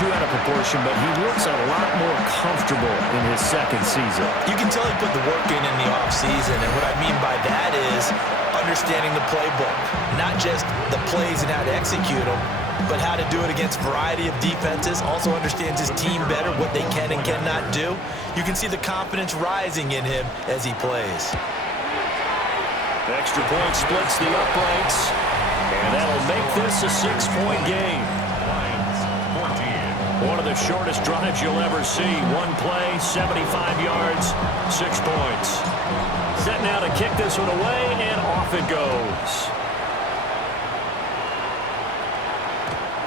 too out of proportion, but he looks a lot more comfortable in his second season. You can tell he put the work in the offseason, and what I mean by that is understanding the playbook. Not just the plays and how to execute them, but how to do it against a variety of defenses. Also understands his team better, what they can and cannot do. You can see the confidence rising in him as he plays. Extra point splits the uprights, and that'll make this a 6-point game. One of the shortest drives you'll ever see. One play, 75 yards, 6 points. Set now to kick this one away, and off it goes.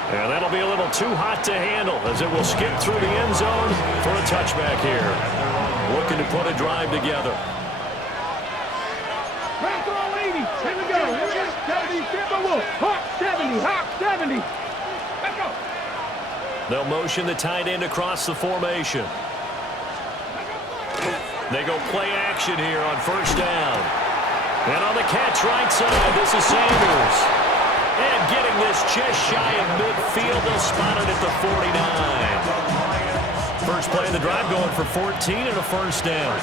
And that'll be a little too hot to handle as it will skip through the end zone for a touchback here. Looking to put a drive together. Here we go. 70. Let's go. They'll motion the tight end across the formation. They go play action here on first down. And on the catch right side, this is Sanders. And getting this just shy of midfield, they'll spot it at the 49. First play of the drive going for 14 and a first down.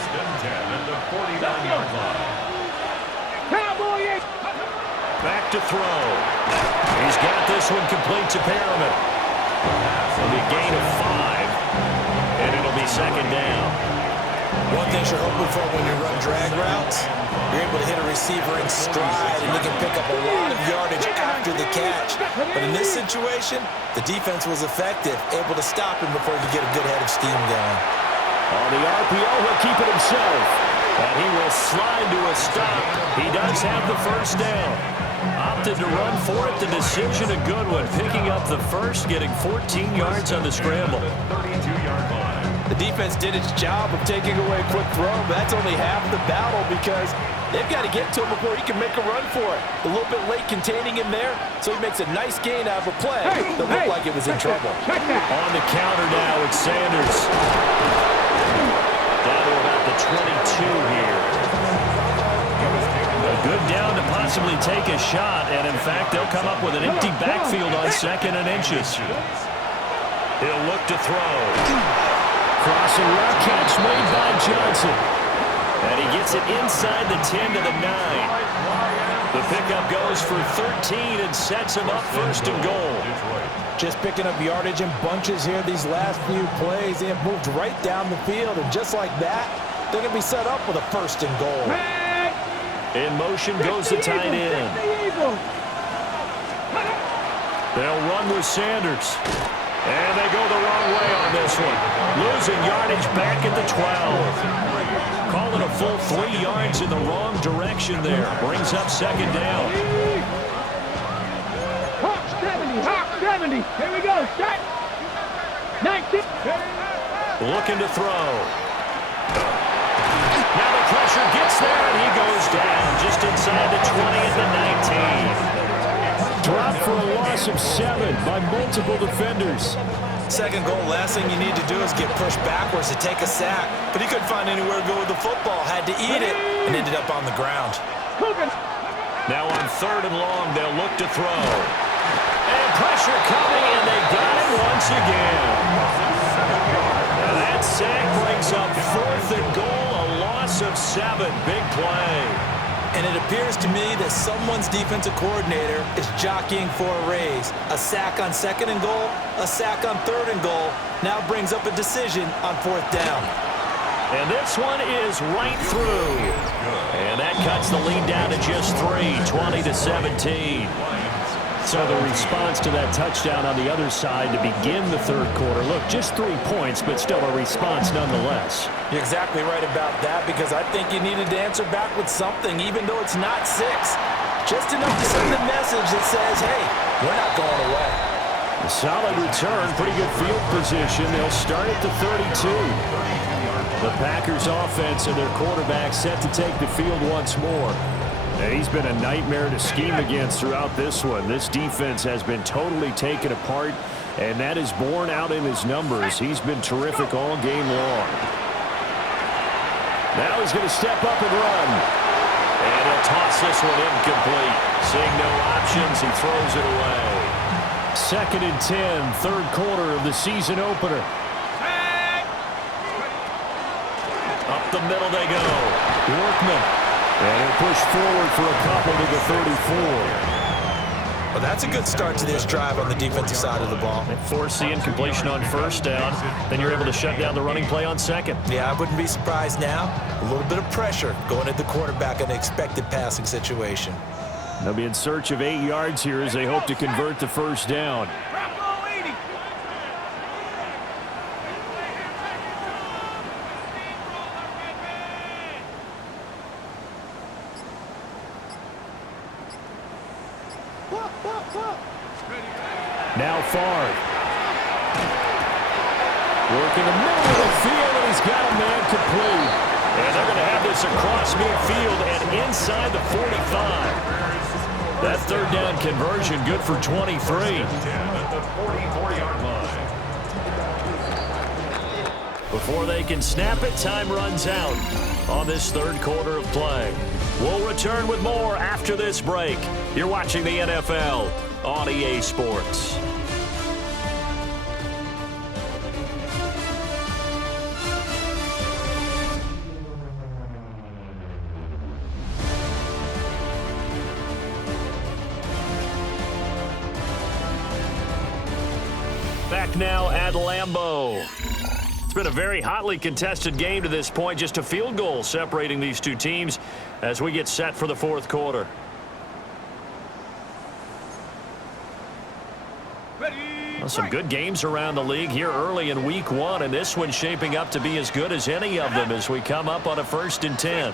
Back to throw. He's got this one complete to Perriman. It'll be a gain of 5, and it'll be second down. One thing you're hoping for when you run drag routes, you're able to hit a receiver in stride, and he can pick up a lot of yardage after the catch. But in this situation, the defense was effective, able to stop him before he could get a good head of steam going. On the RPO, he'll keep it himself. And he will slide to a stop. He does have the first down. Opted to run for it. The decision a good one. Picking up the first, getting 14 yards on the scramble. The defense did its job of taking away a quick throw, but that's only half the battle because they've got to get to him before he can make a run for it. A little bit late containing him there, so he makes a nice gain out of a play that looked like it was in trouble. On the counter now, it's Sanders. Down to about the 22 here. A good down to possibly take a shot, and in fact, they'll come up with an empty backfield on 2nd and inches. He'll look to throw. Crossing route catch made by Johnson. And he gets it inside the 10 to the 9. The pickup goes for 13 and sets him up first and goal. Just picking up yardage in bunches here these last few plays. They have moved right down the field, and just like that, they're going to be set up with a first and goal. In motion goes the tight end. They'll run with Sanders. And they go the wrong way on this one. Losing yardage back at the 12. Call it a full 3 yards in the wrong direction there. Brings up second down. Hawk 70. Here we go. Start. 19. Looking to throw. Now the pressure gets there, and he goes down just inside the 20 at the 19. Dropped for a loss of 7 by multiple defenders. Second goal, last thing you need to do is get pushed backwards to take a sack. But he couldn't find anywhere to go with the football. Had to eat it and ended up on the ground. Now on 3rd and long, they'll look to throw. And pressure coming, and they got it once again. And that sack brings up 4th and goal, a loss of 7. Big play. And it appears to me that someone's defensive coordinator is jockeying for a raise. A sack on 2nd and goal, a sack on 3rd and goal. Now brings up a decision on 4th down. And this one is right through. And that cuts the lead down to just 3, 20-17. So the response to that touchdown on the other side to begin the 3rd quarter. Look, just 3 points, but still a response nonetheless. You're exactly right about that, because I think you needed to answer back with something, even though it's not 6. Just enough to send a message that says, hey, we're not going away. A solid return, pretty good field position. They'll start at the 32. The Packers offense and their quarterback set to take the field once more. And he's been a nightmare to scheme against throughout this one. This defense has been totally taken apart, and that is borne out in his numbers. He's been terrific all game long. Now he's going to step up and run. And he'll toss this one incomplete. Seeing no options, he throws it away. 2nd and 10, third quarter of the season opener. Up the middle they go. Workman. And he'll push forward for a couple to the 34. Well, that's a good start to this drive on the defensive side of the ball. They force the incompletion on first down. Then you're able to shut down the running play on second. Yeah, I wouldn't be surprised now. A little bit of pressure going at the quarterback in an expected passing situation. They'll be in search of 8 yards here as they hope to convert the first down. Now Favre. Working the middle of the field, and he's got a man complete. And they're going to have this across midfield and inside the 45. That third down conversion good for 23. Before they can snap it, time runs out on this third quarter of play. We'll return with more after this break. You're watching the NFL on EA Sports. Back now at Lambeau. It's been a very hotly contested game to this point. Just a field goal separating these two teams as we get set for the fourth quarter. Well, some good games around the league here early in week 1, and this one's shaping up to be as good as any of them as we come up on a 1st and 10.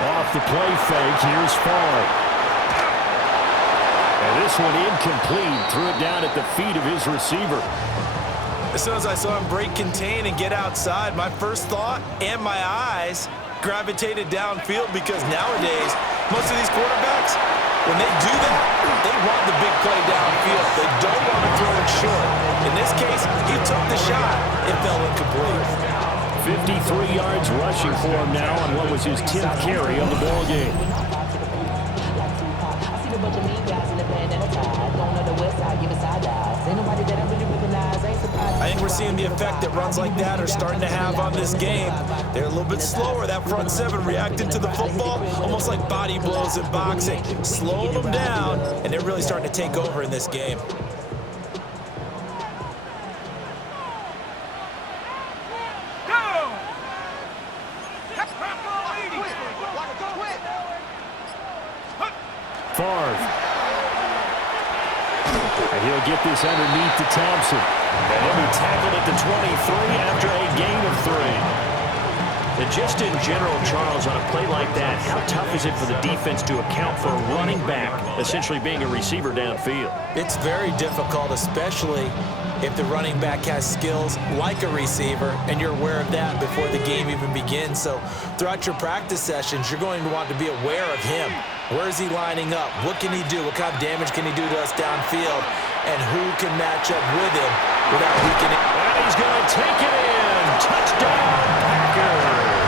Off the play fake, here's Favre. And this one incomplete, threw it down at the feet of his receiver. As soon as I saw him break contain and get outside, my first thought and my eyes gravitated downfield, because nowadays, most of these quarterbacks, when they do that, they want the big play downfield. They don't want to throw it short. In this case, he took the shot. It fell incomplete. 53 yards rushing for him now on what was his 10th carry of the ball game. I think we're seeing the effect that runs like that are starting to have on this game. They're a little bit slower. That front seven reacted to the football almost like body blows in boxing. Slowing them down, and they're really starting to take over in this game. Favre. And he'll get this underneath to Thompson. And he'll be tackled at the 23 after a gain of 3. And just in general, Charles, on a play like that, how tough is it for the defense to account for a running back essentially being a receiver downfield? It's very difficult, especially if the running back has skills like a receiver, and you're aware of that before the game even begins. So throughout your practice sessions, you're going to want to be aware of him. Where is he lining up? What can he do? What kind of damage can he do to us downfield? And who can match up with him without weakening? And he's going to take it in. Touchdown, Packers.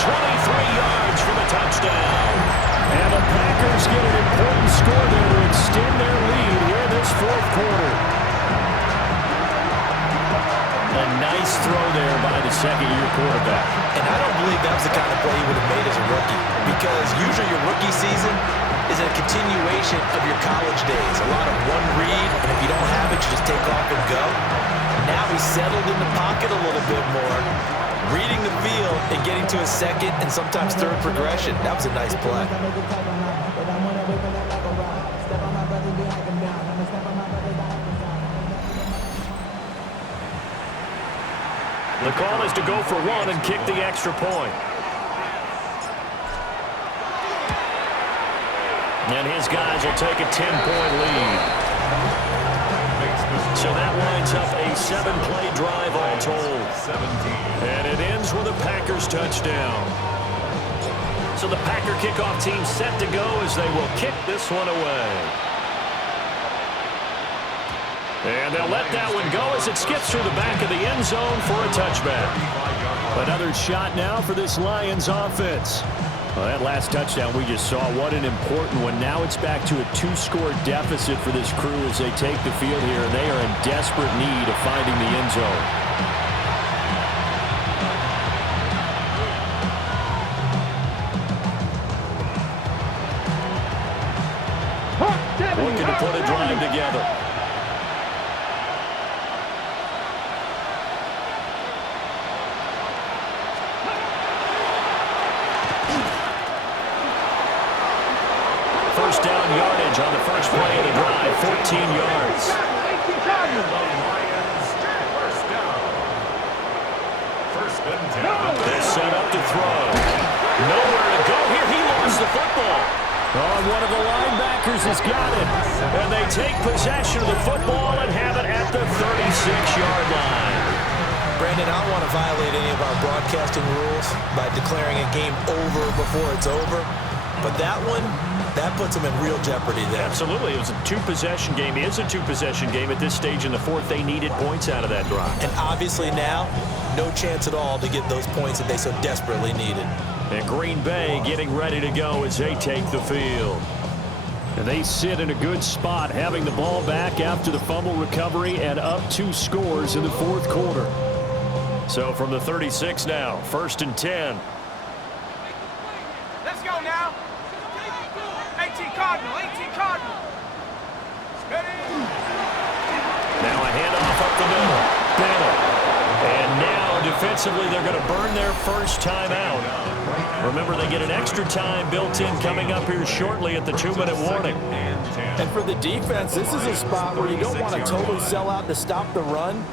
23 yards for the touchdown. And the Packers get an important score there to extend their lead here in this fourth quarter. A nice throw there by the second-year quarterback. And I don't believe that was the kind of play he would have made as a rookie, because usually your rookie season is a continuation of your college days. A lot of one read, and if you don't have it, you just take off and go. Now he's settled in the pocket a little bit more, reading the field and getting to a second and sometimes third progression. That was a nice play. The call is to go for one and kick the extra point. And his guys will take a 10-point lead. So that winds up a 7-play drive all told. And it ends with a Packers touchdown. So the Packer kickoff team set to go as they will kick this one away. And they'll let that one go as it skips through the back of the end zone for a touchback. Another shot now for this Lions offense. Well, that last touchdown we just saw, what an important one. Now it's back to a 2-score deficit for this crew as they take the field here, and they are in desperate need of finding the end zone. Looking to put a drive together. First down yardage on the first play of the drive, 14 yards. They're set up to throw. Nowhere to go here. He lost the football. Oh, one of the linebackers has got it. And they take possession of the football and have it at the 36-yard line. Brandon, I don't want to violate any of our broadcasting rules by declaring a game over before it's over. But that one, that puts them in real jeopardy there. Absolutely. It was a two-possession game. It is a two-possession game at this stage in the fourth. They needed points out of that drive. And obviously now, no chance at all to get those points that they so desperately needed. And Green Bay getting ready to go as they take the field. And they sit in a good spot, having the ball back after the fumble recovery and up 2 scores in the fourth quarter. So from the 36 now, 1st and 10. Let's go now. 18 Cardinal, 18 Cardinal. Ready? Now a handoff up the middle. Bennett. And now defensively they're going to burn their first timeout. Remember, they get an extra time built in coming up here shortly at the 2-minute warning. And for the defense, this is a spot where you don't want to totally sell out to stop the run,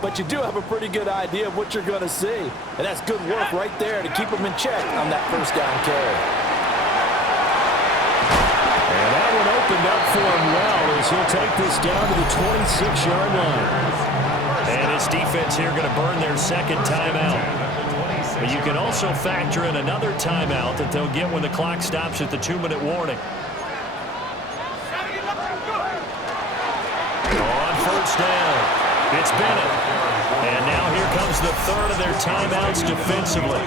but you do have a pretty good idea of what you're going to see. And that's good work right there to keep them in check on that first down carry. And that one opened up for him well as he'll take this down to the 26-yard line. And his defense here going to burn their second timeout. But you can also factor in another timeout that they'll get when the clock stops at the 2-minute warning. On first down, it's Bennett. And now here comes the third of their timeouts defensively.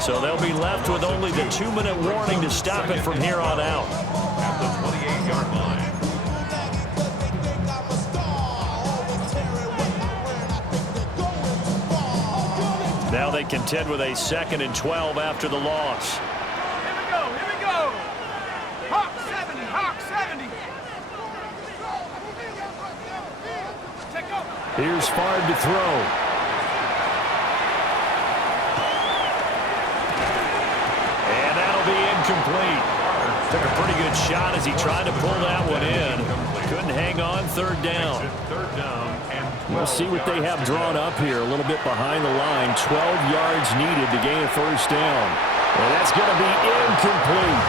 So they'll be left with only the 2-minute warning to stop it from here on out. At the 28-yard line. Now they contend with a 2nd and 12 after the loss. Here we go, here we go. Hawk 70, Hawk 70. Take over. Here's Favre to throw. And that'll be incomplete. Took a pretty good shot as he tried to pull that one in. Couldn't hang on, 3rd down. We'll see what they have drawn up here a little bit behind the line. 12 yards needed to gain a first down. And that's going to be incomplete.